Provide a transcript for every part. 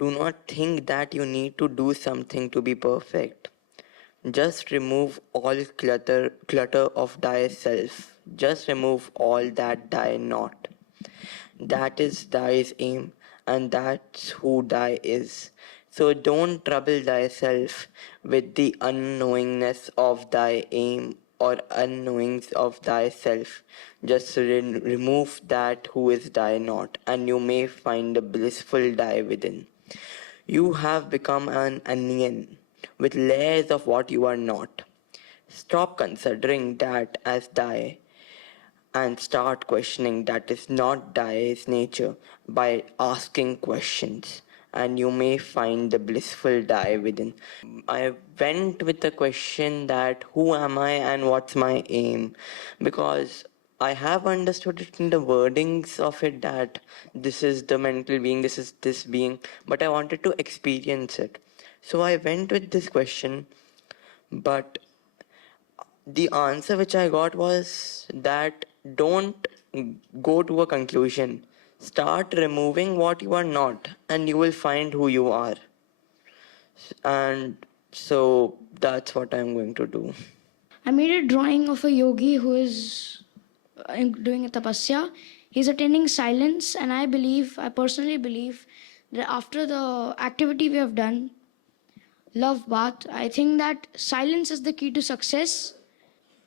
Do not think that you need to do something to be perfect. Just remove all clutter of thyself. Just remove all that thy not. That is thy's aim, and that's who thy is. So don't trouble thyself with the unknowingness of thy aim or unknowings of thyself. Just remove that who is thy not, and you may find the blissful thy within. You have become an onion with layers of what you are not. Stop considering that as thy and start questioning that is not thy's nature by asking questions, and you may find the blissful thy within. I went with the question that who am I and what's my aim, because I have understood it in the wordings of it that this is the mental being, this is this being, but I wanted to experience it. So I went with this question, but the answer which I got was that don't go to a conclusion. Start removing what you are not, and you will find who you are. And so that's what I'm going to do. I made a drawing of a yogi who is doing a tapasya. He's attaining silence, and I personally believe that after the activity we have done, love bath, I think that silence is the key to success.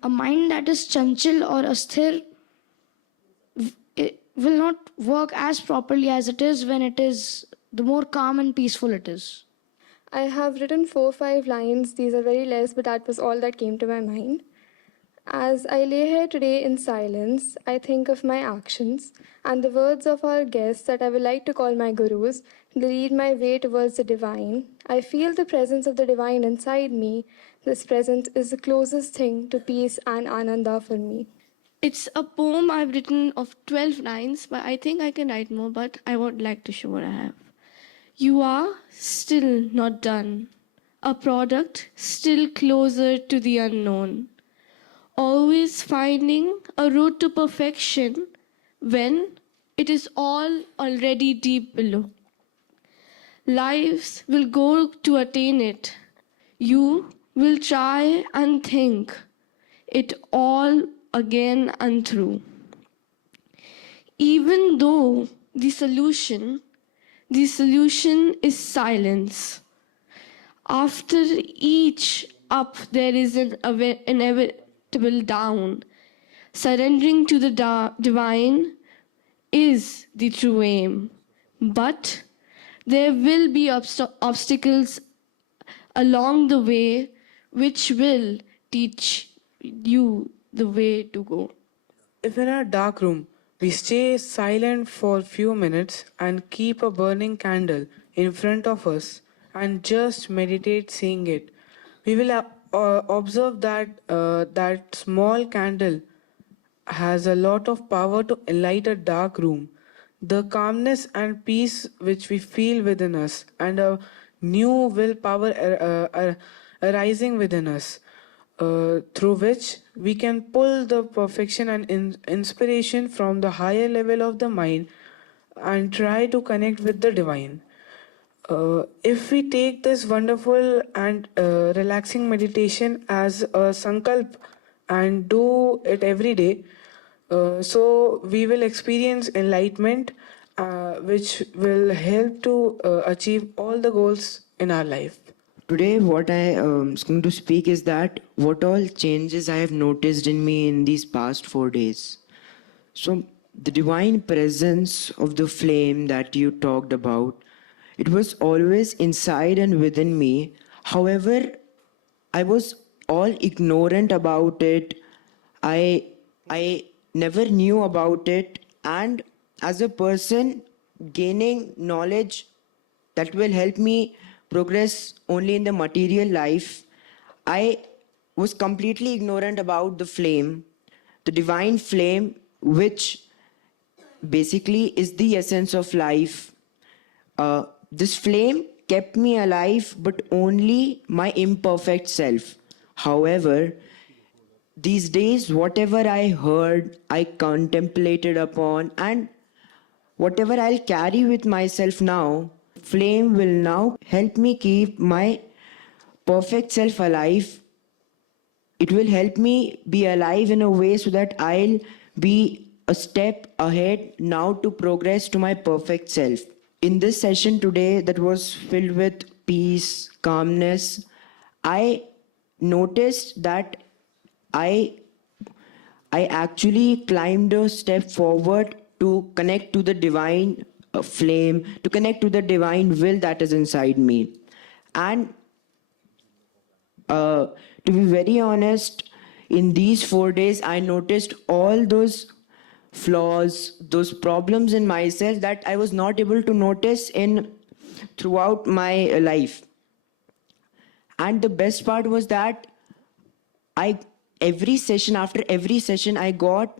A mind that is chanchal or asthir, it will not work as properly as it is when it is the more calm and peaceful it is. I have written 4 or 5 lines. These are very less, but that was all that came to my mind. As I lay here today in silence, I think of my actions and the words of our guests that I would like to call my gurus. They lead my way towards the divine. I feel the presence of the divine inside me. This presence is the closest thing to peace and ananda for me. It's a poem I've written of 12 lines, but I think I can write more, but I won't like to show what I have. You are still not done, a product still closer to the unknown, always finding a road to perfection when it is all already deep below. Lives will go to attain it. You will try and think it all again and through. Even though the solution is silence. After each up, there is an inevitable down. Surrendering to the divine is the true aim. But there will be obstacles along the way which will teach you the way to go. If in a dark room, we stay silent for a few minutes and keep a burning candle in front of us and just meditate seeing it, we will observe that that small candle has a lot of power to enlight a dark room. The calmness and peace which we feel within us, and a new willpower arising within us, through which we can pull the perfection and inspiration from the higher level of the mind and try to connect with the divine. If we take this wonderful and relaxing meditation as a sankalp and do it every day, so we will experience enlightenment, which will help to achieve all the goals in our life. Today, what I was going to speak is that what all changes I have noticed in me in these past 4 days. So, the divine presence of the flame that you talked about, it was always inside and within me. However, I was all ignorant about it. I never knew about it, and as a person gaining knowledge that will help me progress only in the material life, I was completely ignorant about the flame, the divine flame, which basically is the essence of life. This flame kept me alive, but only my imperfect self. However, these days, whatever I heard, I contemplated upon, and whatever I'll carry with myself now, flame will now help me keep my perfect self alive. It will help me be alive in a way so that I'll be a step ahead now to progress to my perfect self. In this session today, that was filled with peace, calmness, I noticed that I I actually climbed a step forward to connect to the divine flame, to connect to the divine will that is inside me. And uh, to be very honest, in these 4 days, I noticed all those flaws, those problems in myself that I was not able to notice in throughout my life. And the best part was that I every session after every session I got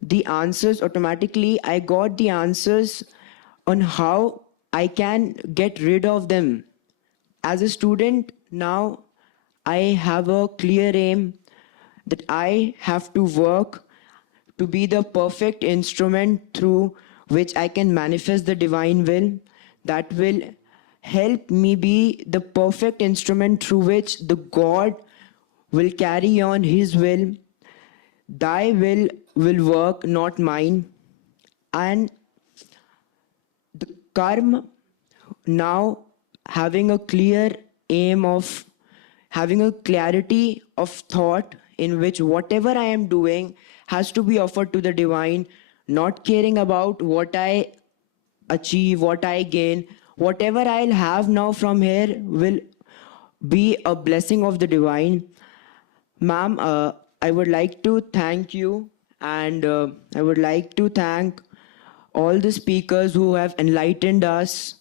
the answers automatically. I got the answers on how I can get rid of them. As a student now, I have a clear aim that I have to work to be the perfect instrument through which I can manifest the divine will that will help me be the perfect instrument through which the God will carry on his will. Thy will work, not mine. And the karma now having a clear aim of having a clarity of thought in which whatever I am doing has to be offered to the divine, not caring about what I achieve, what I gain, whatever I'll have now from here will be a blessing of the divine. Ma'am, I would like to thank you, and I would like to thank all the speakers who have enlightened us,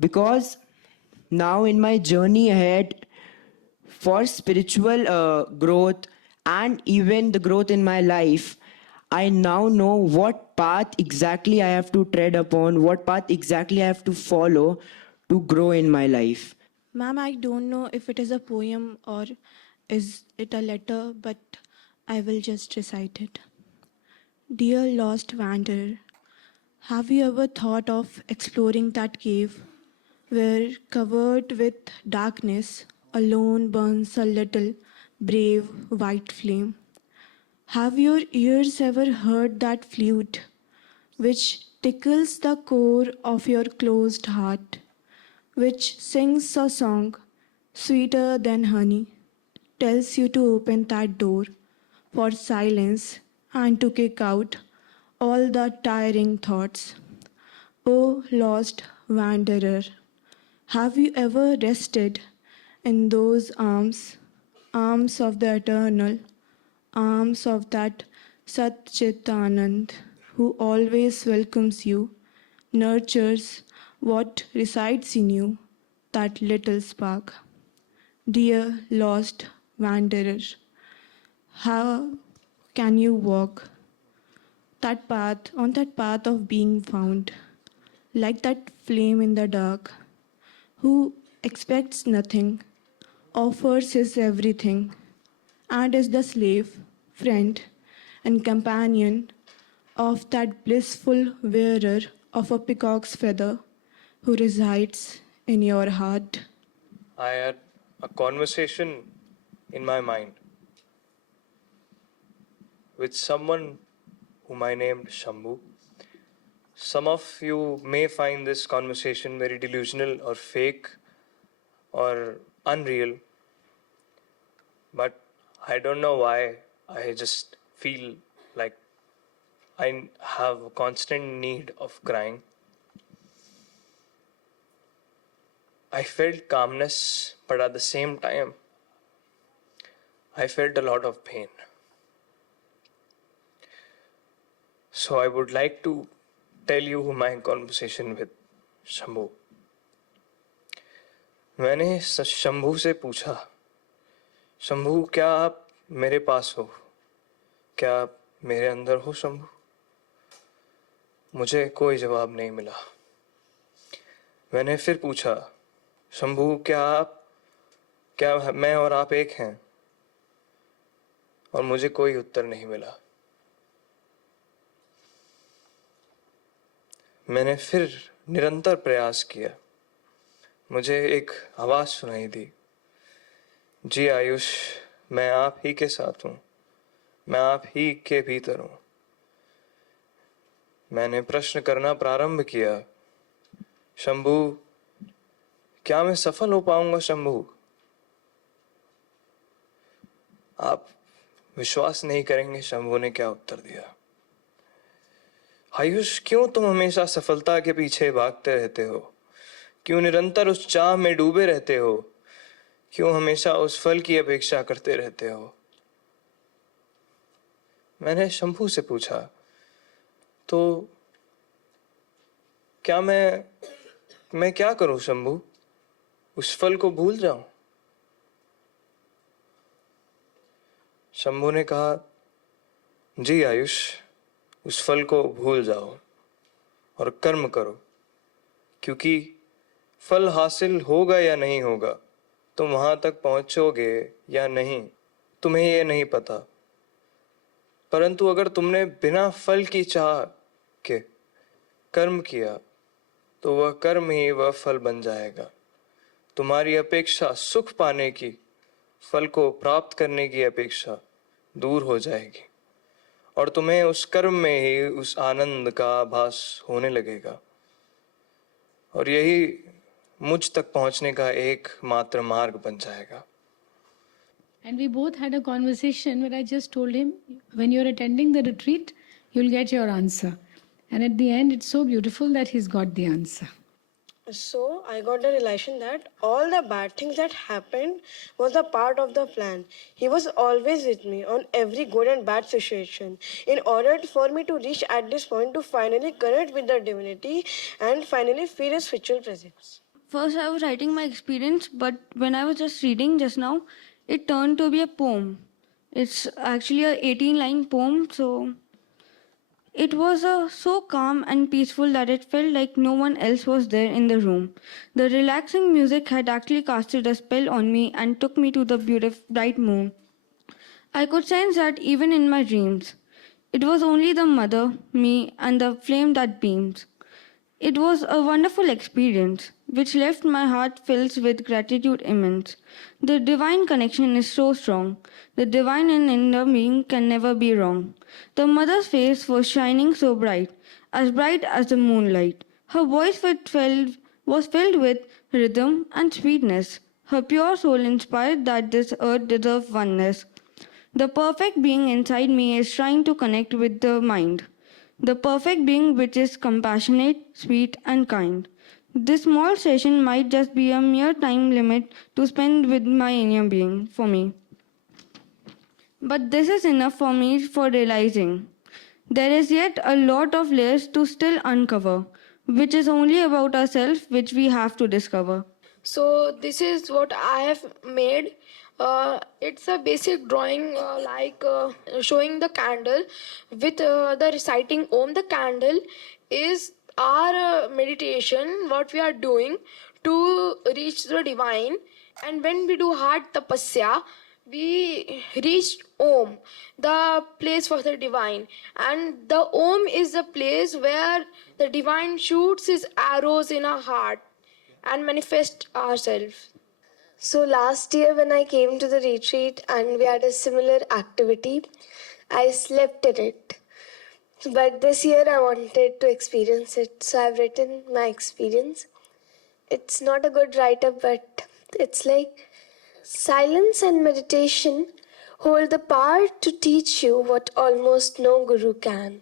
because now in my journey ahead for spiritual growth and even the growth in my life, I now know what path exactly I have to tread upon, what path exactly I have to follow to grow in my life. Ma'am, I don't know if it is a poem or is it a letter, but I will just recite it. Dear lost wanderer, have you ever thought of exploring that cave where, covered with darkness, alone burns a little brave white flame? Have your ears ever heard that flute which tickles the core of your closed heart, which sings a song sweeter than honey, tells you to open that door for silence and to kick out all the tiring thoughts? O lost wanderer, have you ever rested in those arms, arms of the eternal, arms of that Sat Chit Anand, who always welcomes you, nurtures what resides in you, that little spark? Dear lost wanderer, how can you walk that path on that path of being found, like that flame in the dark, who expects nothing, offers his everything, and is the slave, friend, and companion of that blissful wearer of a peacock's feather who resides in your heart? I had a conversation in my mind with someone whom I named Shambhu. Some of you may find this conversation very delusional or fake or unreal, but I don't know why. I just feel like I have a constant need of crying. I felt calmness, but at the same time, I felt a lot of pain. So I would like to tell you my conversation with Shambhu. मैंने शंभू से पूछा, शंभू क्या आप मेरे पास हो, क्या आप मेरे अंदर हो शंभू? मुझे कोई जवाब नहीं मिला. मैंने फिर पूछा, शंभू क्या मैं और आप एक हैं? और मुझे कोई उत्तर नहीं मिला. मैंने फिर निरंतर प्रयास किया, मुझे एक आवाज सुनाई दी, जी आयुष, मैं आप ही के साथ हूँ, मैं आप ही के भीतर हूँ। मैंने प्रश्न करना प्रारंभ किया, शंभू, क्या मैं सफल हो पाऊंगा शंभू? आप विश्वास नहीं करेंगे शंभू ने क्या उत्तर दिया। आयुष, क्यों तुम हमेशा सफलता के पीछे भागते रहते हो? क्यों निरंतर उस चाह में डूबे रहते हो? क्यों हमेशा उस फल की अपेक्षा करते रहते हो? मैंने शंभू से पूछा, तो क्या मैं क्या करूं शंभू? उस फल को भूल जाऊं? शंभू ने कहा, जी आयुष, उस फल को भूल जाओ और कर्म करो, क्योंकि फल हासिल होगा या नहीं होगा, तुम वहां तक पहुंचोगे या नहीं, तुम्हें ये नहीं पता। परंतु अगर तुमने बिना फल की चाह के कर्म किया, तो वह कर्म ही वह फल बन जाएगा। तुम्हारी अपेक्षा सुख पाने की, फल को प्राप्त करने की अपेक्षा दूर हो जाएगी और तुम्हें उस कर्म में ही उस आनंद का आभास होने लगेगा। और यही मुझ तक पहुंचने का एकमात्र मार्ग बन जाएगा। And we both had a conversation where I just told him, when you're attending the retreat, you'll get your answer. And at the end, it's so beautiful that he's got the answer. So I got the realization that all the bad things that happened was a part of the plan. He was always with me on every good and bad situation in order for me to reach at this point to finally connect with the divinity and finally feel his spiritual presence. First, I was writing my experience, but when I was just reading just now, it turned to be a poem. It's actually a 18-line poem, so it was so calm and peaceful that it felt like no one else was there in the room. The relaxing music had actually casted a spell on me and took me to the beautiful bright moon. I could sense that even in my dreams. It was only the mother, me, and the flame that beams. It was a wonderful experience, which left my heart filled with gratitude immense. The divine connection is so strong. The divine and inner being can never be wrong. The mother's face was shining so bright as the moonlight. Her voice was filled with rhythm and sweetness. Her pure soul inspired that this earth deserved oneness. The perfect being inside me is trying to connect with the mind. The perfect being which is compassionate, sweet, and kind. This small session might just be a mere time limit to spend with my inner being for me. But this is enough for me for realizing there is yet a lot of layers to still uncover, which is only about ourselves which we have to discover. So this is what I have made. It's a basic drawing showing the candle with the reciting Om. The candle is our meditation, what we are doing to reach the divine. And when we do heart tapasya, we reach Om, the place for the divine. And the Om is the place where the divine shoots his arrows in our heart and manifest ourselves. So last year when I came to the retreat and we had a similar activity, I slept in it. But this year I wanted to experience it, so I've written my experience. It's not a good write-up, but it's like silence and meditation hold the power to teach you what almost no guru can.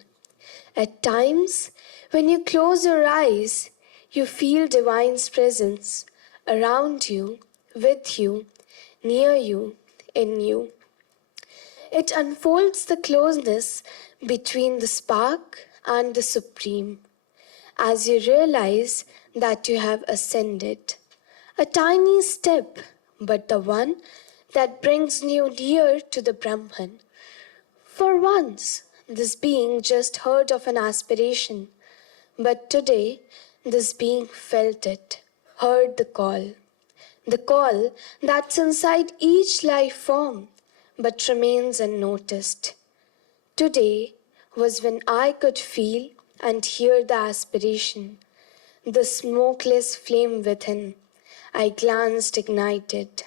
At times, when you close your eyes, you feel divine's presence around you, with you, near you, in you. It unfolds the closeness between the spark and the supreme as you realize that you have ascended. A tiny step, but the one that brings you near to the Brahman. For once, this being just heard of an aspiration, but today this being felt it, heard the call that's inside each life form, but remains unnoticed. Today was when I could feel and hear the aspiration, the smokeless flame within. I glanced ignited.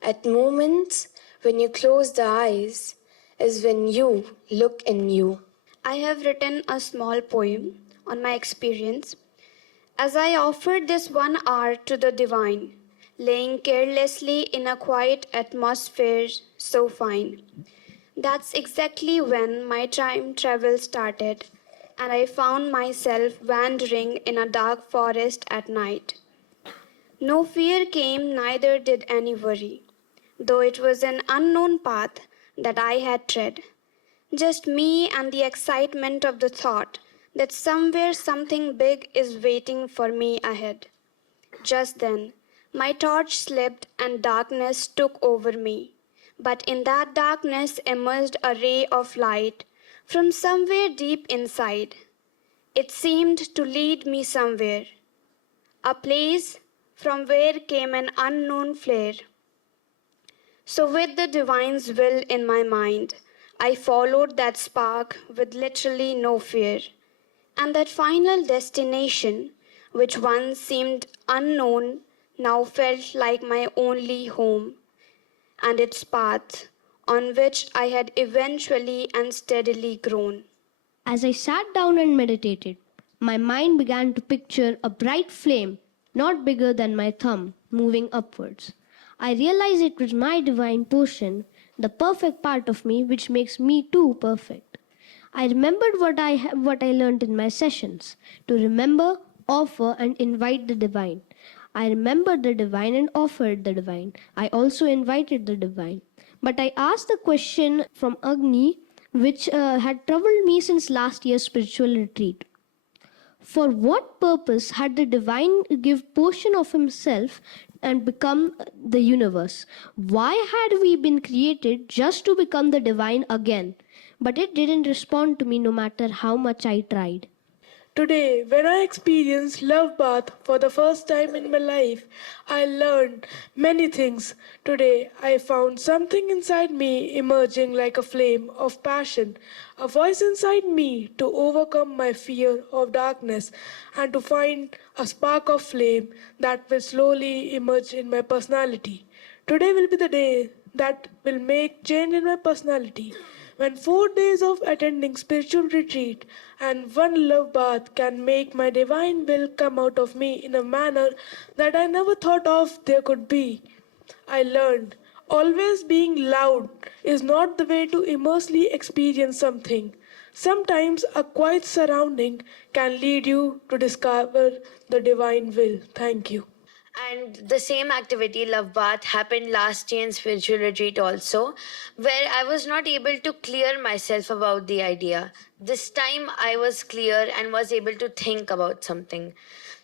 At moments when you close the eyes is when you look in you. I have written a small poem on my experience as I offered this 1 hour to the divine, laying carelessly in a quiet atmosphere so fine. That's exactly when my time travel started, and I found myself wandering in a dark forest at night. No fear came, neither did any worry, though it was an unknown path that I had tread. Just me and the excitement of the thought that somewhere something big is waiting for me ahead. Just then, my torch slipped and darkness took over me. But in that darkness emerged a ray of light from somewhere deep inside. It seemed to lead me somewhere, a place from where came an unknown flare. So, with the divine's will in my mind, I followed that spark with literally no fear. And that final destination, which once seemed unknown, now felt like my only home, and its path on which I had eventually and steadily grown. As I sat down and meditated, my mind began to picture a bright flame, not bigger than my thumb, moving upwards. I realized it was my divine portion, the perfect part of me which makes me too perfect. I remembered what I learned in my sessions, to remember, offer and invite the divine. I remembered the divine and offered the divine. I also invited the divine. But I asked the question from Agni, which had troubled me since last year's spiritual retreat. For what purpose had the divine give portion of himself and become the universe? Why had we been created just to become the divine again? But it didn't respond to me no matter how much I tried. Today, when I experienced Love Bath for the first time in my life, I learned many things. Today, I found something inside me emerging like a flame of passion, a voice inside me to overcome my fear of darkness and to find a spark of flame that will slowly emerge in my personality. Today will be the day that will make change in my personality. When 4 days of attending spiritual retreat and one love bath can make my divine will come out of me in a manner that I never thought of there could be. I learned always being loud is not the way to immersely experience something. Sometimes a quiet surrounding can lead you to discover the divine will. Thank you. And the same activity, Love Bath, happened last year in spiritual retreat also, where I was not able to clear myself about the idea. This time I was clear and was able to think about something.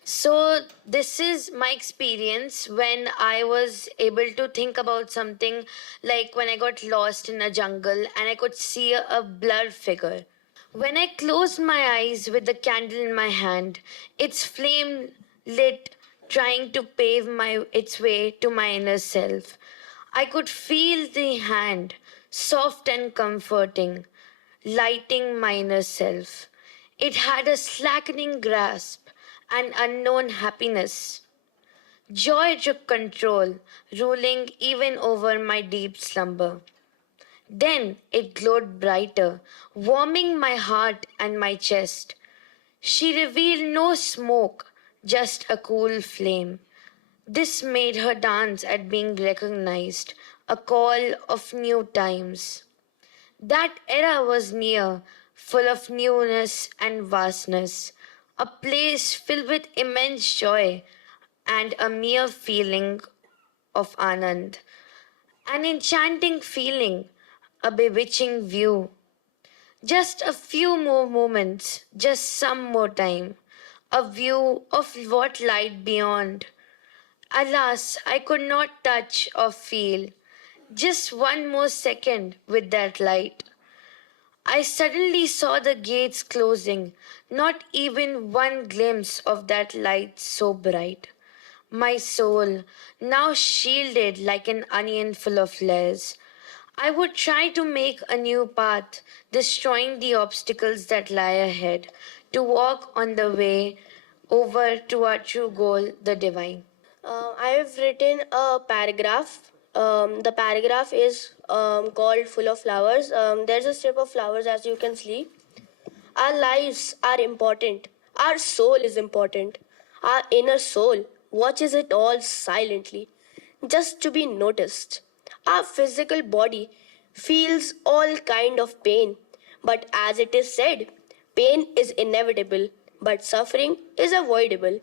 So, this is my experience when I was able to think about something, like when I got lost in a jungle and I could see a blurred figure. When I closed my eyes with the candle in my hand, its flame lit, trying to pave its way to my inner self. I could feel the hand, soft and comforting, lighting my inner self. It had a slackening grasp, an unknown happiness. Joy took control, ruling even over my deep slumber. Then it glowed brighter, warming my heart and my chest. She revealed no smoke, just a cool flame. This made her dance at being recognized, a call of new times. That era was near, full of newness and vastness, a place filled with immense joy and a mere feeling of Anand. An enchanting feeling, a bewitching view. Just a few more moments, just some more time. A view of what lied beyond. Alas, I could not touch or feel. Just one more second with that light. I suddenly saw the gates closing, not even one glimpse of that light so bright. My soul, now shielded like an onion full of layers. I would try to make a new path, destroying the obstacles that lie ahead, to walk on the way over to our true goal, the divine. I have written a paragraph. The paragraph is called Full of Flowers. There's a strip of flowers as you can see. Our lives are important. Our soul is important. Our inner soul watches it all silently, just to be noticed. Our physical body feels all kind of pain, but as it is said, pain is inevitable, but suffering is avoidable.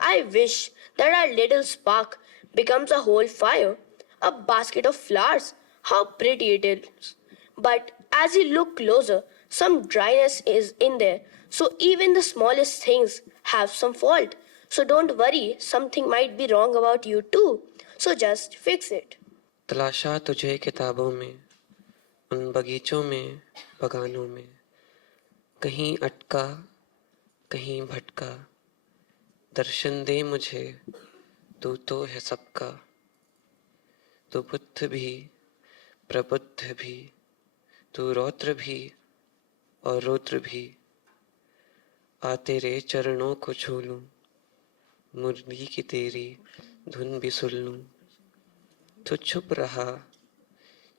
I wish that our little spark becomes a whole fire, a basket of flowers. How pretty it is. But as you look closer, some dryness is in there. So even the smallest things have some fault. So don't worry, something might be wrong about you too. So just fix it. तलाशा तुझे किताबों में, उन बगीचों में, बगानों में, कहीं अटका, कहीं भटका, दर्शन दे मुझे, तू तो है सबका, तू बुद्ध भी, प्रबुद्ध भी, तू रौद्र भी और रुद्र भी, आ तेरे चरणों को छू लूं, मुरली की तेरी धुन भी सुन लूं, तू चुप रहा,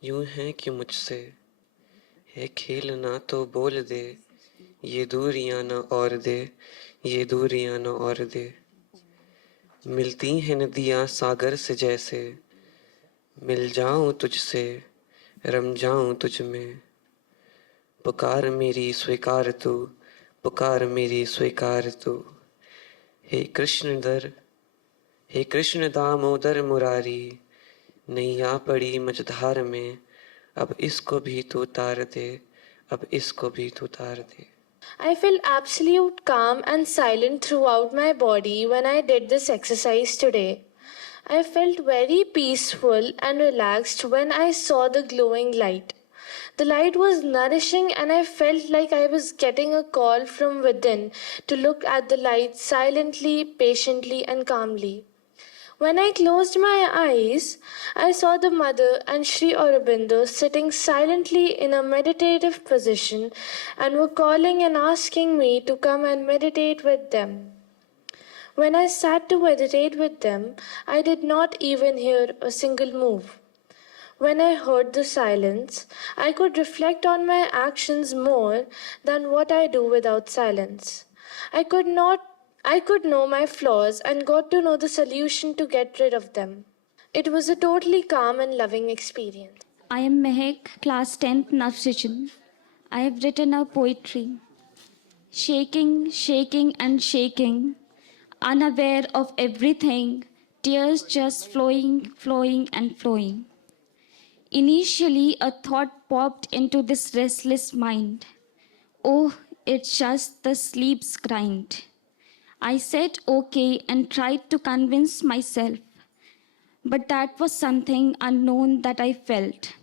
यूं है कि मुझसे है खेल ना तो बोल दे, ये दूरियां न और दे, ये दूरियां न और दे, मिलती हैं नदियां सागर से जैसे, मिल जाऊं तुझसे, रम जाऊं तुझ में, पुकार मेरी स्वीकार तू, पुकार मेरी स्वीकार तू, हे कृष्ण दर, हे कृष्ण दामोदर मुरारी, नैया पड़ी मझधार में, अब इसको भी तू तार दे, अब इसको भी तू तार दे. I felt absolute calm and silent throughout my body when I did this exercise today. I felt very peaceful and relaxed when I saw the glowing light. The light was nourishing, and I felt like I was getting a call from within to look at the light silently, patiently, and calmly. When I closed my eyes, I saw the mother and Sri Aurobindo sitting silently in a meditative position and were calling and asking me to come and meditate with them. When I sat to meditate with them, I did not even hear a single move. When I heard the silence, I could reflect on my actions more than what I do without silence. I could know my flaws and got to know the solution to get rid of them. It was a totally calm and loving experience. I am Mehek, class 10th Navsichan. I have written a poetry. Shaking, shaking and shaking, unaware of everything, tears just flowing, flowing and flowing. Initially, a thought popped into this restless mind. Oh, it's just the sleep's grind. I said okay and tried to convince myself, but that was something unknown that I felt.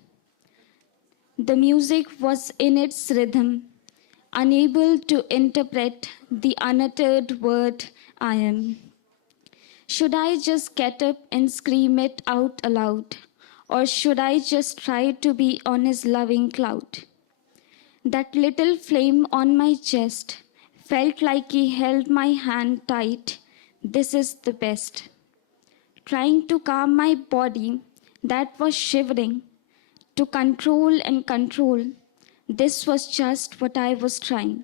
The music was in its rhythm, unable to interpret the unuttered word I am. Should I just get up and scream it out aloud? Or should I just try to be on his loving cloud? That little flame on my chest felt like he held my hand tight. This is the best. Trying to calm my body that was shivering, to control and control. This was just what I was trying.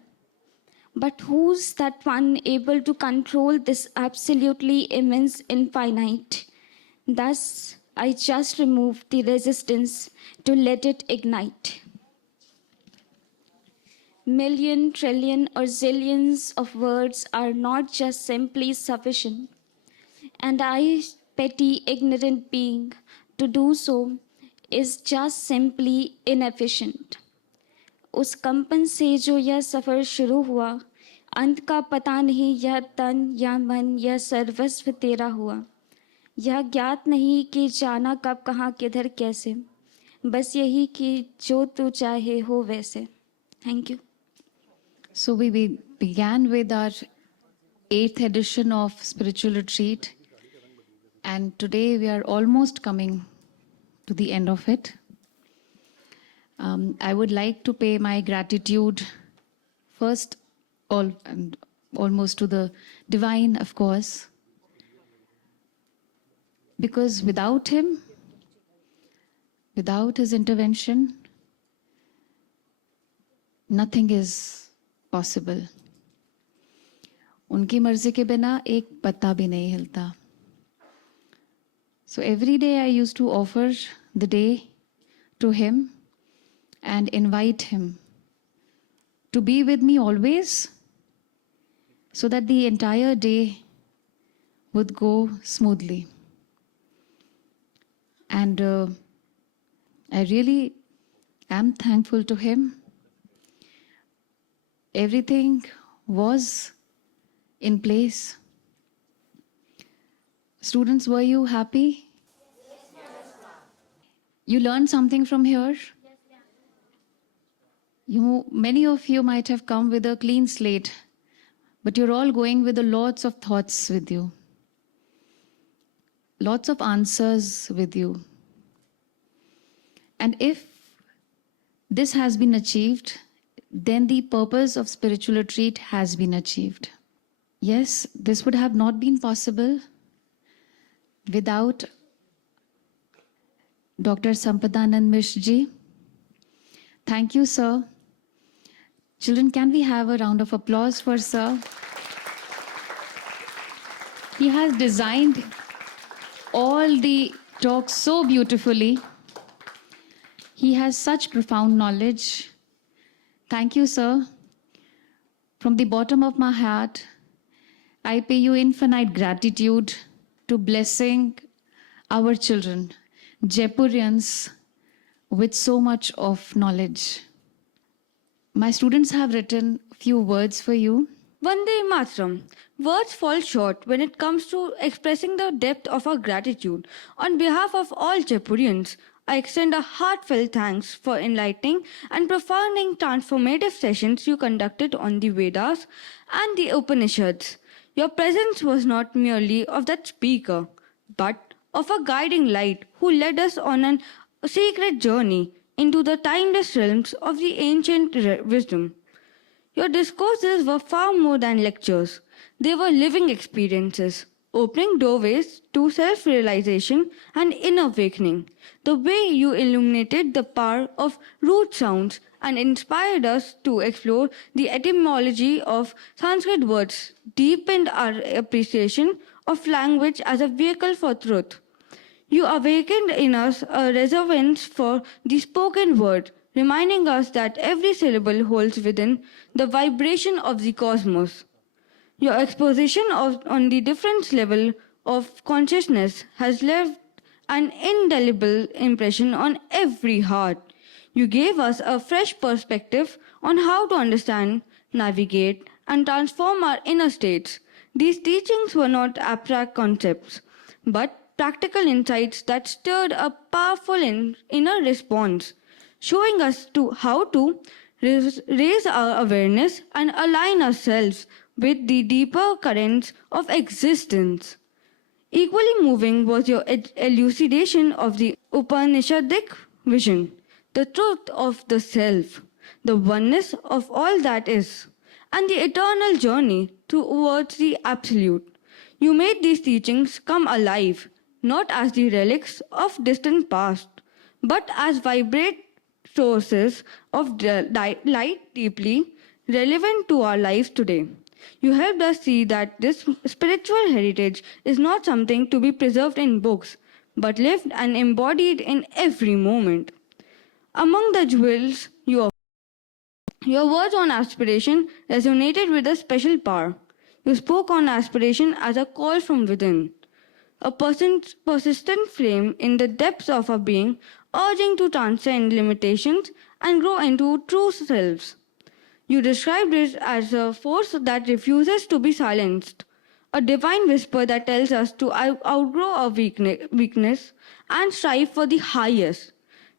But who's that one able to control this absolutely immense infinite? Thus, I just removed the resistance to let it ignite. Million, trillion, or zillions of words are not just simply sufficient. And I, petty, ignorant being, to do so is just simply inefficient. उस कंपन से जो यह सफ़र शुरू हुआ, अंत का पता नहीं, यह तन या मन यह सर्वस्व तेरा हुआ. यह ज्ञात नहीं कि जाना कब कहाँ किधर कैसे, बस यही कि जो तू चाहे हो वैसे. Thank you. So we began with our 8th edition of Spiritual Retreat, and today we are almost coming to the end of it. I would like to pay my gratitude first and almost to the divine, of course. Because without him, without his intervention, nothing is possible. उनकी मर्जी के बिना एक पत्ता भी नहीं हिलता. So every day I used to offer the day to him and invite him to be with me always, so that the entire day would go smoothly. And I really am thankful to him. Everything was in place. Students, were you happy? You learned something from here? Many of you might have come with a clean slate, but you're all going with lots of thoughts with you, lots of answers with you. And if this has been achieved, then the purpose of spiritual retreat has been achieved. Yes, this would have not been possible without Dr. Sampadanand Mishra. Thank you, sir. Children, can we have a round of applause for sir? He has designed all the talks so beautifully. He has such profound knowledge. Thank you, sir. From the bottom of my heart, I pay you infinite gratitude to blessing our children, Jaipurians, with so much of knowledge. My students have written a few words for you. Vande Matram. Words fall short when it comes to expressing the depth of our gratitude. On behalf of all Jaipurians, I extend a heartfelt thanks for enlightening and profounding transformative sessions you conducted on the Vedas and the Upanishads. Your presence was not merely of that speaker, but of a guiding light who led us on a secret journey into the timeless realms of the ancient wisdom. Your discourses were far more than lectures. They were living experiences, opening doorways to self-realization and inner awakening. The way you illuminated the power of root sounds and inspired us to explore the etymology of Sanskrit words deepened our appreciation of language as a vehicle for truth. You awakened in us a reverence for the spoken word, reminding us that every syllable holds within the vibration of the cosmos. Your exposition on the different level of consciousness has left an indelible impression on every heart. You gave us a fresh perspective on how to understand, navigate, and transform our inner states. These teachings were not abstract concepts, but practical insights that stirred a powerful inner response, showing us how to raise our awareness and align ourselves with the deeper currents of existence. Equally moving was your elucidation of the Upanishadic vision, the truth of the self, the oneness of all that is, and the eternal journey towards the absolute. You made these teachings come alive, not as the relics of distant past, but as vibrant sources of light deeply relevant to our lives today. You helped us see that this spiritual heritage is not something to be preserved in books, but lived and embodied in every moment. Among the jewels your words on aspiration resonated with a special power. You spoke on aspiration as a call from within, a persistent flame in the depths of our being, urging to transcend limitations and grow into true selves. You described it as a force that refuses to be silenced, a divine whisper that tells us to outgrow our weakness and strive for the highest.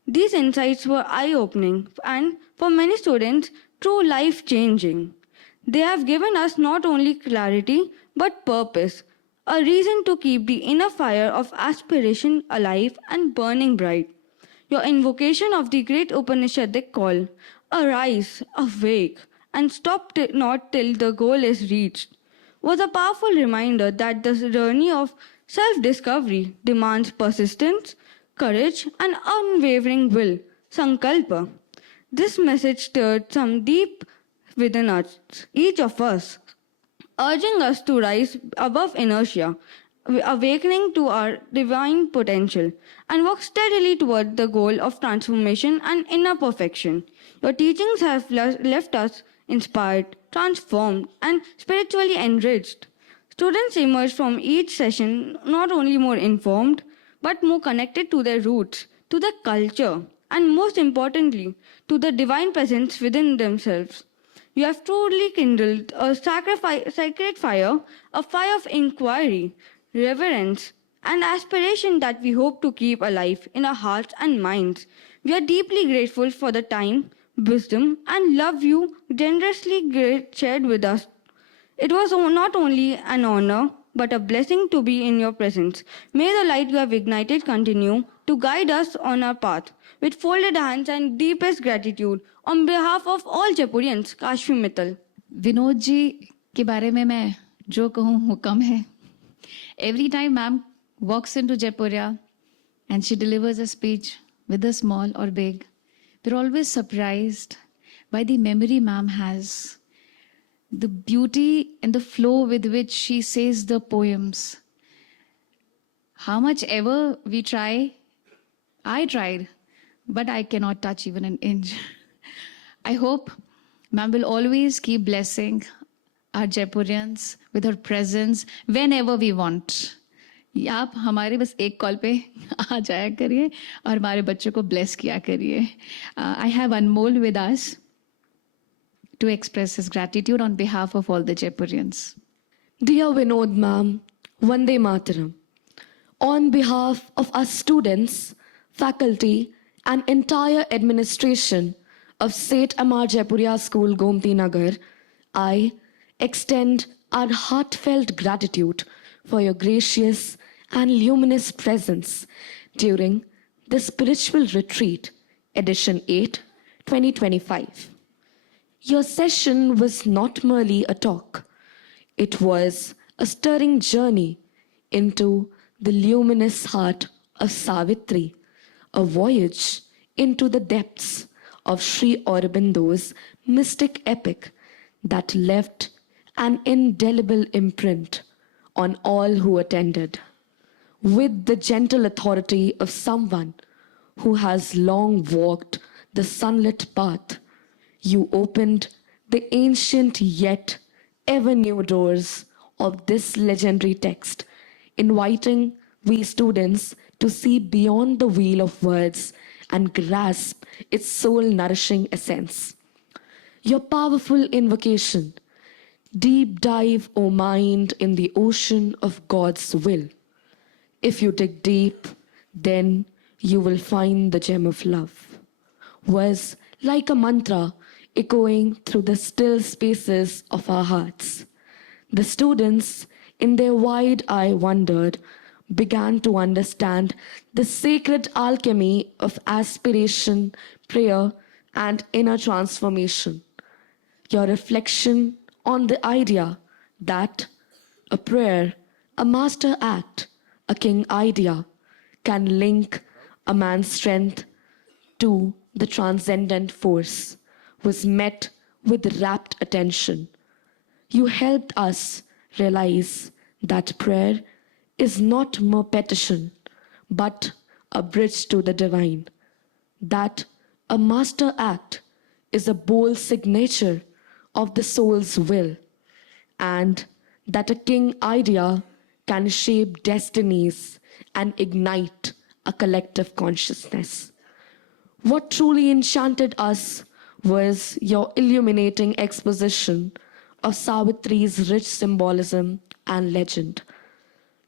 These insights were eye-opening and, for many students, true life-changing. They have given us not only clarity but purpose, a reason to keep the inner fire of aspiration alive and burning bright. Your invocation of the great Upanishadic call, arise, awake, and stop not till the goal is reached was a powerful reminder that the journey of self discovery demands persistence, courage, and unwavering will, sankalpa. This message stirred some deep within us, each of us, urging us to rise above inertia, awakening to our divine potential, and walk steadily toward the goal of transformation and inner perfection. Your teachings have left us inspired, transformed, and spiritually enriched. Students emerge from each session not only more informed, but more connected to their roots, to their culture, and most importantly, to the divine presence within themselves. You have truly kindled a sacred fire, a fire of inquiry, reverence, and aspiration that we hope to keep alive in our hearts and minds. We are deeply grateful for the time, wisdom, and love you generously shared with us. It was not only an honor, but a blessing to be in your presence. May the light you have ignited continue to guide us on our path. With folded hands and deepest gratitude, on behalf of all Jaipurians, Kashfi Mittal. Vinod ji के बारे में मैं जो कहूँ वो कम है. Every time ma'am walks into Jaipuria and she delivers a speech, whether small or big, we're always surprised by the memory ma'am has, the beauty and the flow with which she says the poems. How much ever we try, I tried, but I cannot touch even an inch. I hope ma'am will always keep blessing our Jaipurians with her presence whenever we want. आप हमारे बस एक call पे आ जाया करिए और हमारे बच्चों को bless किया करिए. I have Anmol with us to express his gratitude on behalf of all the Jaipurians. Dear Vinod ma'am, Vande Mataram. On behalf of our students, faculty, and entire administration of Seth M.R. Jaipuria School, Gomti Nagar, I extend our heartfelt gratitude for your gracious and luminous presence during the Spiritual Retreat, Edition 8, 2025. Your session was not merely a talk, it was a stirring journey into the luminous heart of Savitri, a voyage into the depths of Sri Aurobindo's mystic epic that left an indelible imprint on all who attended. With the gentle authority of someone who has long walked the sunlit path, you opened the ancient yet ever new doors of this legendary text, inviting we students to see beyond the wheel of words and grasp its soul-nourishing essence. Your powerful invocation, deep dive, O mind, in the ocean of God's will. If you dig deep, then you will find the gem of love, was like a mantra echoing through the still spaces of our hearts. The students, in their wide-eye wonder, began to understand the sacred alchemy of aspiration, prayer, and inner transformation. Your reflection on the idea that a prayer, a master act, a king idea, can link a man's strength to the transcendent force was met with rapt attention. You helped us realize that prayer is not mere petition, but a bridge to the divine. That a master act is a bold signature of the soul's will, and that a king idea can shape destinies and ignite a collective consciousness. What truly enchanted us was your illuminating exposition of Savitri's rich symbolism and legend.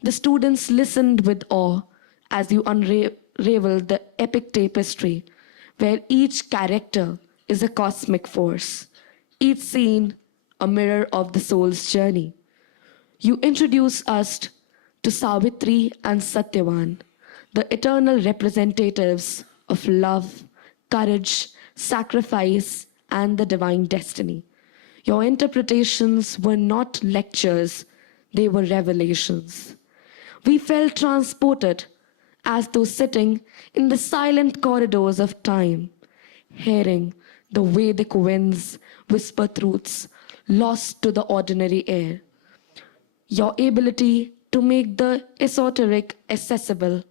The students listened with awe as you unraveled the epic tapestry, where each character is a cosmic force, each scene a mirror of the soul's journey. You introduce us to Savitri and Satyavan, the eternal representatives of love, courage, sacrifice, and the divine destiny. Your interpretations were not lectures, they were revelations. We felt transported as though sitting in the silent corridors of time, hearing the Vedic winds whisper truths lost to the ordinary air. Your ability to make the esoteric accessible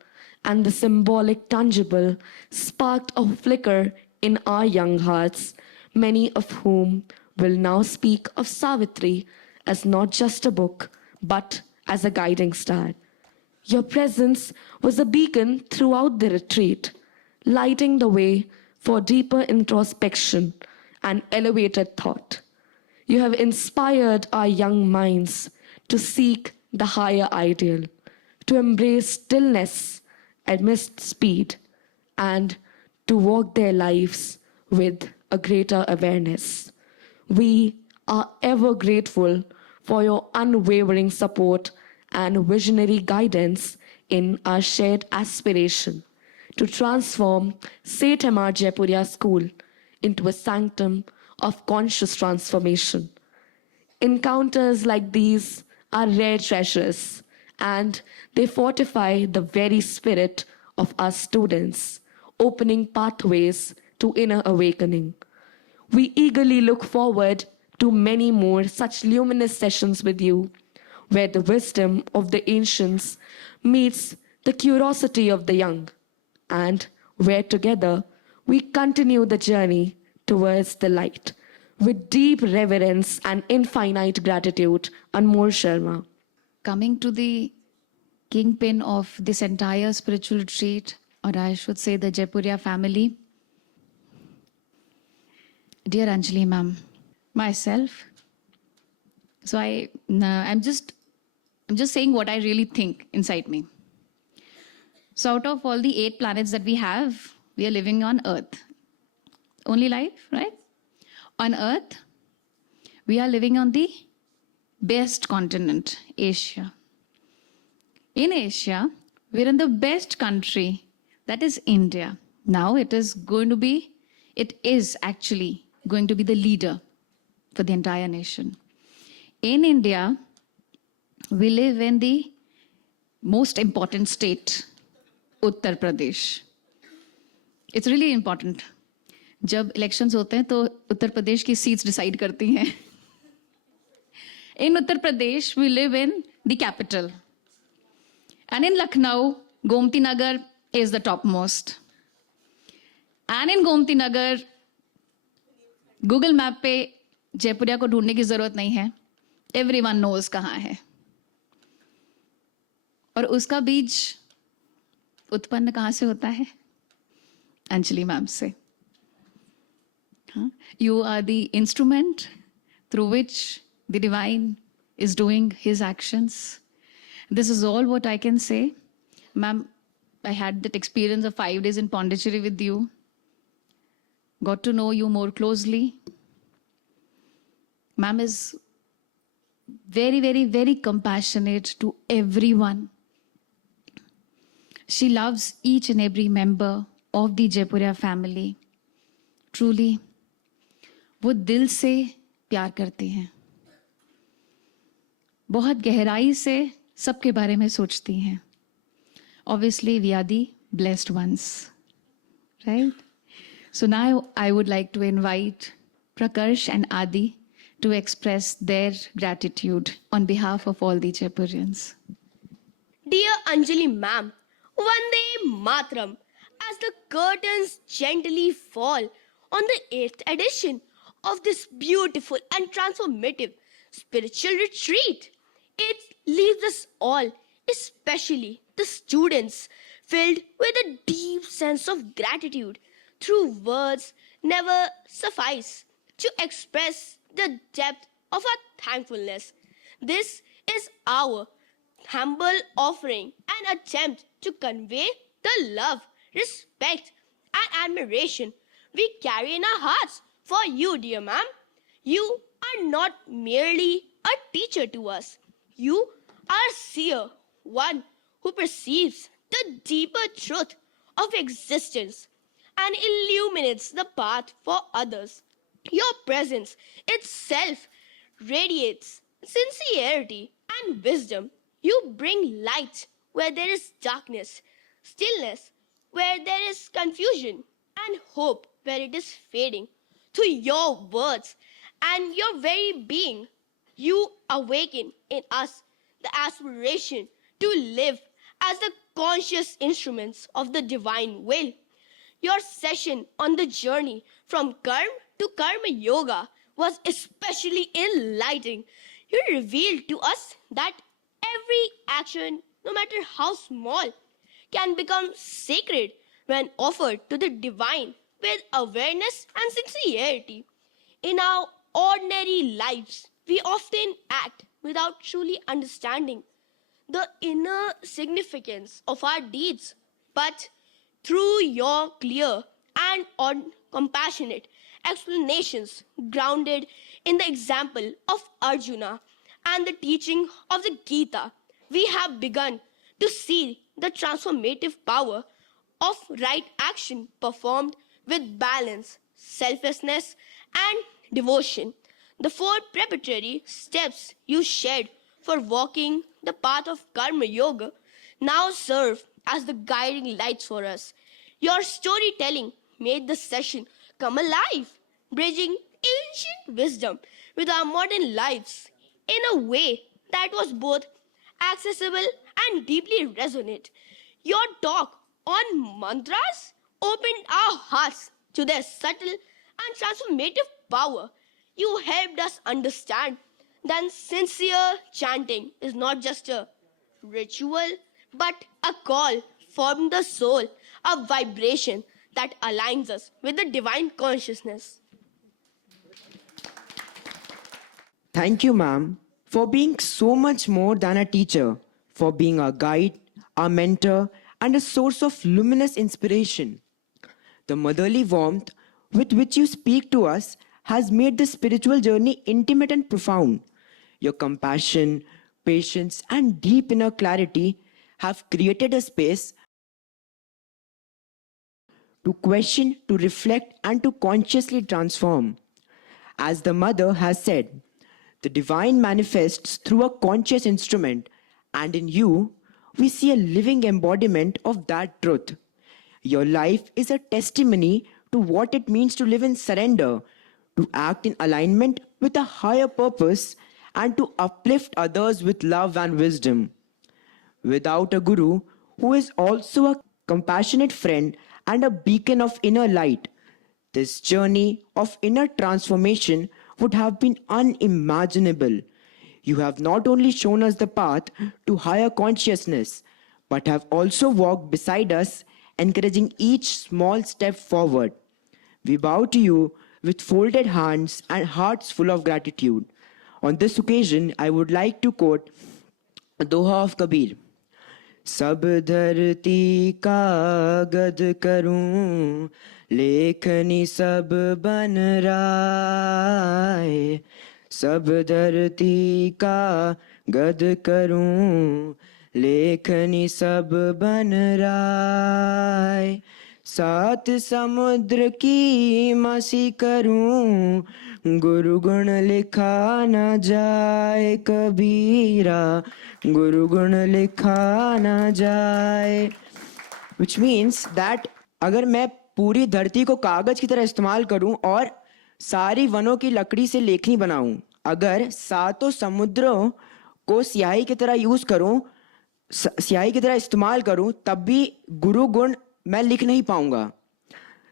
and the symbolic tangible sparked a flicker in our young hearts, many of whom will now speak of Savitri as not just a book, but as a guiding star. Your presence was a beacon throughout the retreat, lighting the way for deeper introspection and elevated thought. You have inspired our young minds to seek the higher ideal, to embrace stillness amidst speed, and to walk their lives with a greater awareness. We are ever grateful for your unwavering support and visionary guidance in our shared aspiration to transform Seth M.R. Jaipuria School into a sanctum of conscious transformation. Encounters like these are rare treasures, and they fortify the very spirit of our students, opening pathways to inner awakening. We eagerly look forward to many more such luminous sessions with you, where the wisdom of the ancients meets the curiosity of the young, and where together we continue the journey towards the light. With deep reverence and infinite gratitude, Anmol Sharma. Coming to the kingpin of this entire spiritual retreat, or I should say the Jaipuria family, dear Anjali ma'am, myself. So I'm just saying what I really think inside me. So out of all the 8 planets that we have, we are living on Earth. Only life, right? On Earth, we are living on the best continent, Asia. In Asia, we're in the best country, that is India. Now it is actually going to be the leader for the entire nation. In India, we live in the most important state, Uttar Pradesh. It's really important. जब elections होते हैं तो उत्तर प्रदेश की seats decide करती हैं. In Uttar Pradesh, we live in the capital. And in Lucknow, Gomti Nagar is the topmost. And in Gomti Nagar, Google Map पे जयपुरिया को ढूंढने की जरूरत नहीं है. Everyone knows कहाँ है. और उसका बीज उत्पन्न कहाँ से होता है? अंजलि मैम से. You are the instrument through which the divine is doing his actions. This is all what I can say. Ma'am, I had that experience of 5 days in Pondicherry with you. Got to know you more closely. Ma'am is very, very, very compassionate to everyone. She loves each and every member of the Jaipuria family. Truly, वो दिल से प्यार करती हैं. बहुत गहराई से सबके बारे में सोचती हैं. Obviously, we are the blessed ones, right? So now I would like to invite Prakarsh and Adi to express their gratitude on behalf of all the Jaipurians. Dear Anjali ma'am, Vande Mataram, as the curtains gently fall on the 8th edition of this beautiful and transformative spiritual retreat, it leaves us all, especially the students, filled with a deep sense of gratitude. Through words never suffice to express the depth of our thankfulness. This is our humble offering and attempt to convey the love, respect, and admiration we carry in our hearts for you, dear ma'am. You are not merely a teacher to us. You are a seer, one who perceives the deeper truth of existence and illuminates the path for others. Your presence itself radiates sincerity and wisdom. You bring light where there is darkness, stillness where there is confusion, and hope where it is fading. Through your words and your very being, you awaken in us the aspiration to live as the conscious instruments of the divine will. Your session on the journey from Karma to Karma Yoga was especially enlightening. You revealed to us that every action, no matter how small, can become sacred when offered to the divine with awareness and sincerity. In our ordinary lives, we often act without truly understanding the inner significance of our deeds. But through your clear and compassionate explanations grounded in the example of Arjuna and the teaching of the Gita, we have begun to see the transformative power of right action performed with balance, selflessness, and devotion. The four preparatory steps you shared for walking the path of Karma Yoga now serve as the guiding lights for us. Your storytelling made the session come alive, bridging ancient wisdom with our modern lives in a way that was both accessible and deeply resonant. Your talk on mantras opened our hearts to their subtle and transformative power. You helped us understand that sincere chanting is not just a ritual but a call from the soul, a vibration that aligns us with the divine consciousness. Thank you, ma'am, for being so much more than a teacher, for being a guide, a mentor, and a source of luminous inspiration. The motherly warmth with which you speak to us has made the spiritual journey intimate and profound. Your compassion, patience, and deep inner clarity have created a space to question, to reflect, and to consciously transform. As the mother has said, the divine manifests through a conscious instrument, and in you, we see a living embodiment of that truth. Your life is a testimony to what it means to live in surrender, to act in alignment with a higher purpose, and to uplift others with love and wisdom. Without a guru who is also a compassionate friend and a beacon of inner light, this journey of inner transformation would have been unimaginable. You have not only shown us the path to higher consciousness, but have also walked beside us, encouraging each small step forward. We bow to you with folded hands and hearts full of gratitude. On this occasion, I would like to quote a Doha of Kabir. सब धरती कागज करूं, लेखनी सब बन राय. सब धरती कागज करूं, लेखनी सब बन राय. सात समुद्र की मसी करूं, गुरु गुण लिखा न जाए कबीरा, गुरु गुण लिखा न जाए. Which means that अगर मैं पूरी धरती को कागज की तरह इस्तेमाल करूं और सारी वनों की लकड़ी से लेखनी बनाऊं, अगर सातों समुद्रों को स्याही की तरह यूज करूं, स्याही की तरह इस्तेमाल करूं, तब भी गुरु गुण मैं लिख नहीं पाऊंगा.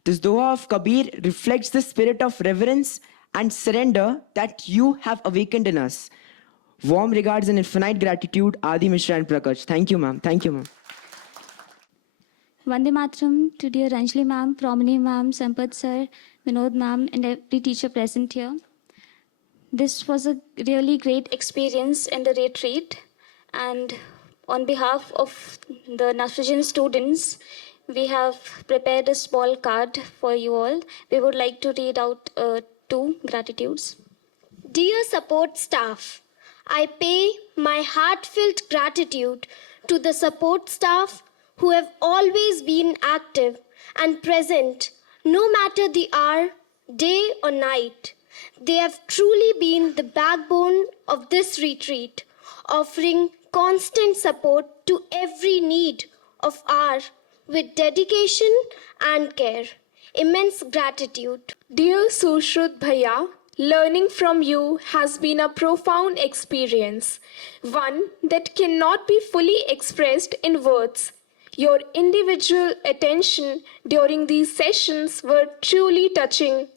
This Doha of Kabir reflects the spirit of reverence and surrender that you have awakened in us. Warm regards and infinite gratitude, Adi Mishra and Prakash. Thank you, ma'am. Thank you, ma'am. Vande Mataram to dear Anjali ma'am, Promini ma'am, Sampath sir, Vinod ma'am, and every teacher present here. This was a really great experience in the retreat, and on behalf of the Nasruddin students, we have prepared a small card for you all. We would like to read out 2 gratitudes. Dear support staff, I pay my heartfelt gratitude to the support staff who have always been active and present no matter the hour day or night. They have truly been the backbone of this retreat, offering constant support to every need of ours with dedication and care. Immense gratitude. Dear Sushrut Bhaiya, learning from you has been a profound experience, one that cannot be fully expressed in words. Your individual attention during these sessions were truly touching.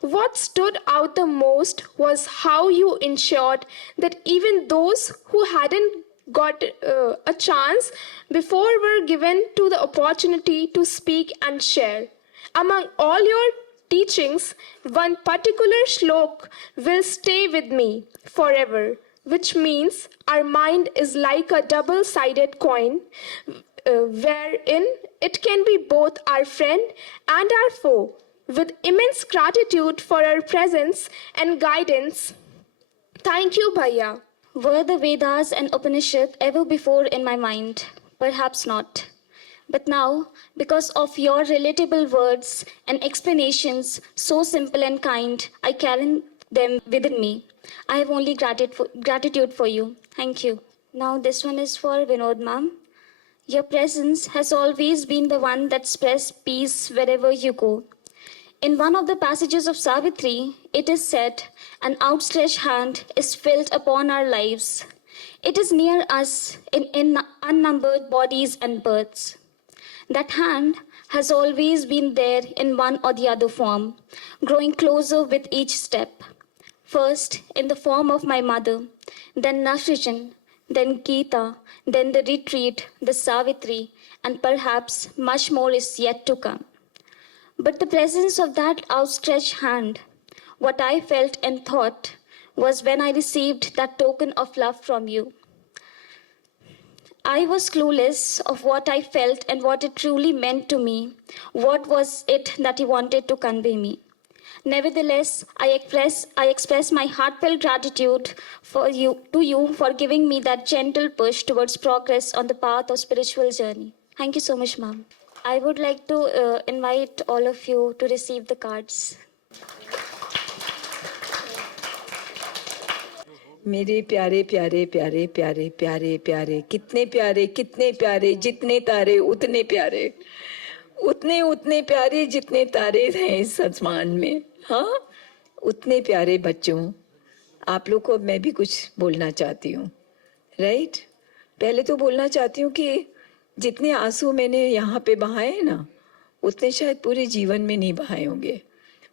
What stood out the most was how you ensured that even those who hadn't got a chance before were given to the opportunity to speak and share. Among all your teachings, one particular shlok will stay with me forever, which means our mind is like a double sided coin, wherein it can be both our friend and our foe. With immense gratitude for our presence and guidance. Thank you, Bhaiya. Were the Vedas and Upanishad ever before in my mind? Perhaps not. But now, because of your relatable words and explanations, so simple and kind, I carry them within me. I have only gratitude for you. Thank you. Now, this one is for Vinod ma'am. Your presence has always been the one that spreads peace wherever you go. In one of the passages of Savitri, it is said, an outstretched hand is felt upon our lives. It is near us in unnumbered bodies and births. That hand has always been there in one or the other form, growing closer with each step. First, in the form of my mother, then Nafrijan, then Gita, then the retreat, the Savitri, and perhaps much more is yet to come. But the presence of that outstretched hand, what I felt and thought, was when I received that token of love from you. I was clueless of what I felt and what it truly meant to me. What was it that he wanted to convey me? Nevertheless, I express my heartfelt gratitude to you for giving me that gentle push towards progress on the path of spiritual journey. Thank you so much, ma'am. I would like to invite all of you to receive the cards. मेरे प्यारे प्यारे प्यारे प्यारे प्यारे प्यारे कितने प्यारे जितने तारे उतने प्यारे उतने प्यारे जितने तारे हैं इस आसमान में हाँ उतने प्यारे बच्चों आप लोग को मैं भी कुछ बोलना चाहती हूँ राइट पहले तो बोलना चाहती हूँ कि जितने आंसू मैंने यहाँ पे बहाए हैं ना उतने शायद पूरे जीवन में नहीं बहाए होंगे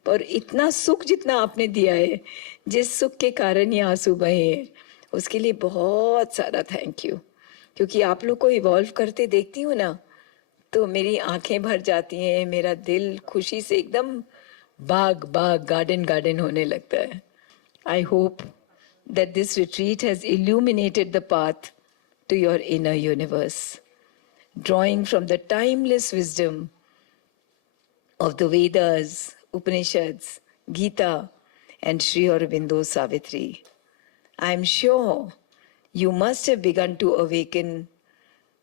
और इतना सुख जितना आपने दिया है जिस सुख के कारण ये आंसू बहे हैं उसके लिए बहुत सारा थैंक यू क्योंकि आप लोग को इवॉल्व करते देखती हूँ ना तो मेरी आंखें भर जाती हैं मेरा दिल खुशी से एकदम बाग गार्डन होने लगता है I hope that this retreat has illuminated the path to your inner universe, drawing from the timeless wisdom of the Vedas, Upanishads, Gita, and Sri Aurobindo Savitri. I am sure you must have begun to awaken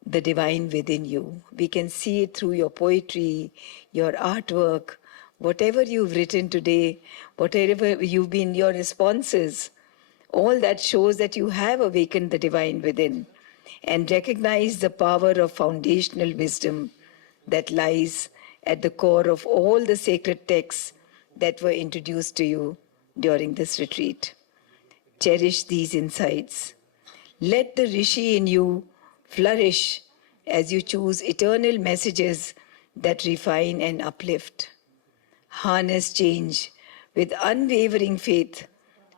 the divine within you. We can see it through your poetry, your artwork, whatever you've written today, whatever you've been, your responses. All that shows that you have awakened the divine within and recognized the power of foundational wisdom that lies at the core of all the sacred texts that were introduced to you during this retreat. Cherish these insights. Let the Rishi in you flourish as you choose eternal messages that refine and uplift. Harness change with unwavering faith,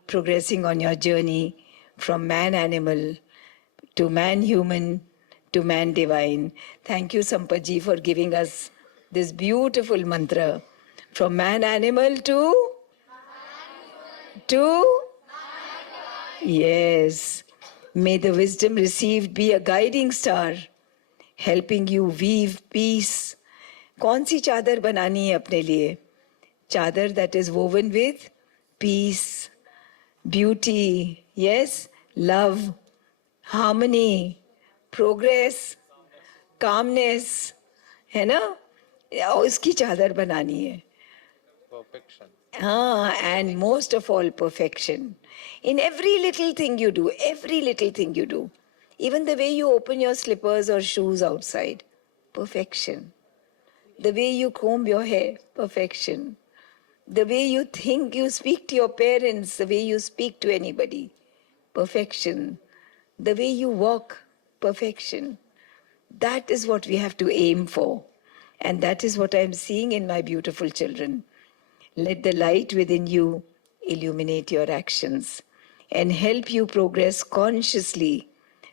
progressing on your journey from man-animal to man-human to man-divine. Thank you, Sampaji, for giving us this beautiful mantra. From man-animal to? Yes. May the wisdom received be a guiding star, helping you weave peace. कौन सी चादर बनानी है अपने लिए? Chadar that is woven with peace, beauty, yes, love, harmony, progress, calmness, है ना? उसकी चादर बनानी है. And most of all, perfection. In every little thing you do, every little thing you do, even the way you open your slippers or shoes outside, perfection. The way you comb your hair, perfection. The way you think, you speak to your parents, the way you speak to anybody, perfection. The way you walk, perfection. That is what we have to aim for. And that is what I'm seeing in my beautiful children. Let the light within you illuminate your actions and help you progress consciously,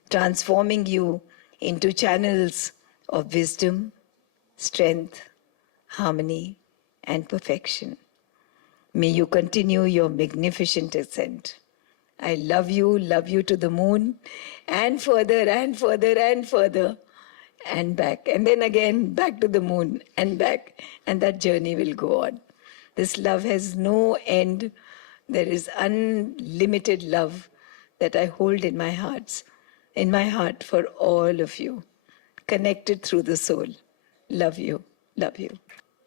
transforming you into channels of wisdom, strength, harmony, and perfection. May you continue your magnificent ascent. I love you to the moon, and further, and further, and further, and back. And then again, back to the moon, and back. And that journey will go on. This love has no end. There is unlimited love that I hold in my heart for all of you, connected through the soul. Love you, love you.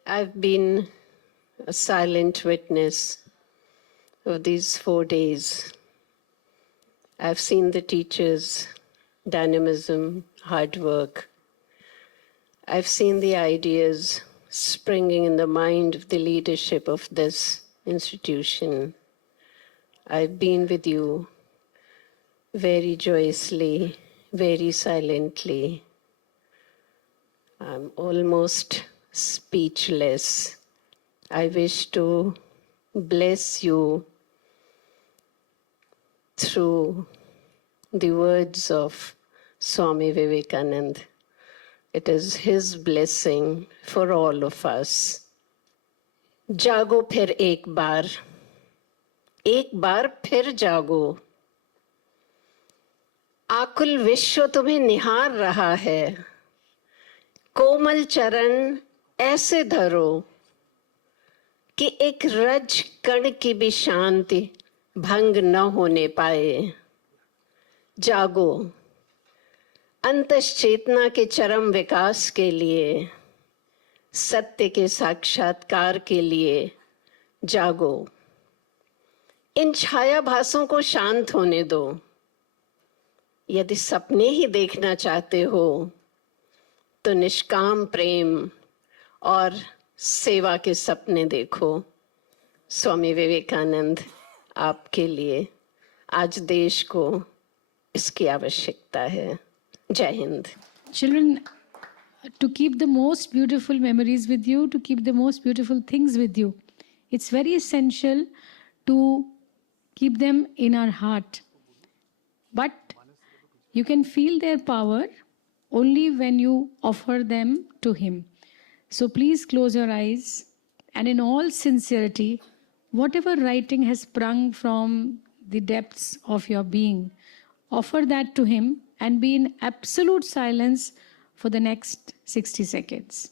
I've been a silent witness of these 4 days. I've seen the teachers' dynamism, hard work. I've seen the ideas springing in the mind of the leadership of this institution. I've been with you very joyously, very silently. I'm almost speechless. I wish to bless you through the words of Swami Vivekananda. It is his blessing for all of us. जागो फिर एक बार फिर जागो. आकुल विश्व तुम्हें निहार रहा है. कोमल चरण ऐसे धरो कि एक रज कण की भी शांति भंग न होने पाए. जागो अंतश्चेतना के चरम विकास के लिए, सत्य के साक्षात्कार के लिए जागो. इन छायाभासों को शांत होने दो. यदि सपने ही देखना चाहते हो तो निष्काम प्रेम और सेवा के सपने देखो. स्वामी विवेकानंद आपके लिए, आज देश को इसकी आवश्यकता है. जय Hind. Children, to keep the most beautiful memories with you, to keep the most beautiful things with you, it's very essential to keep them in our heart. But you can feel their power only when you offer them to Him. So please close your eyes and in all sincerity, whatever writing has sprung from the depths of your being, offer that to Him and be in absolute silence for the next 60 seconds.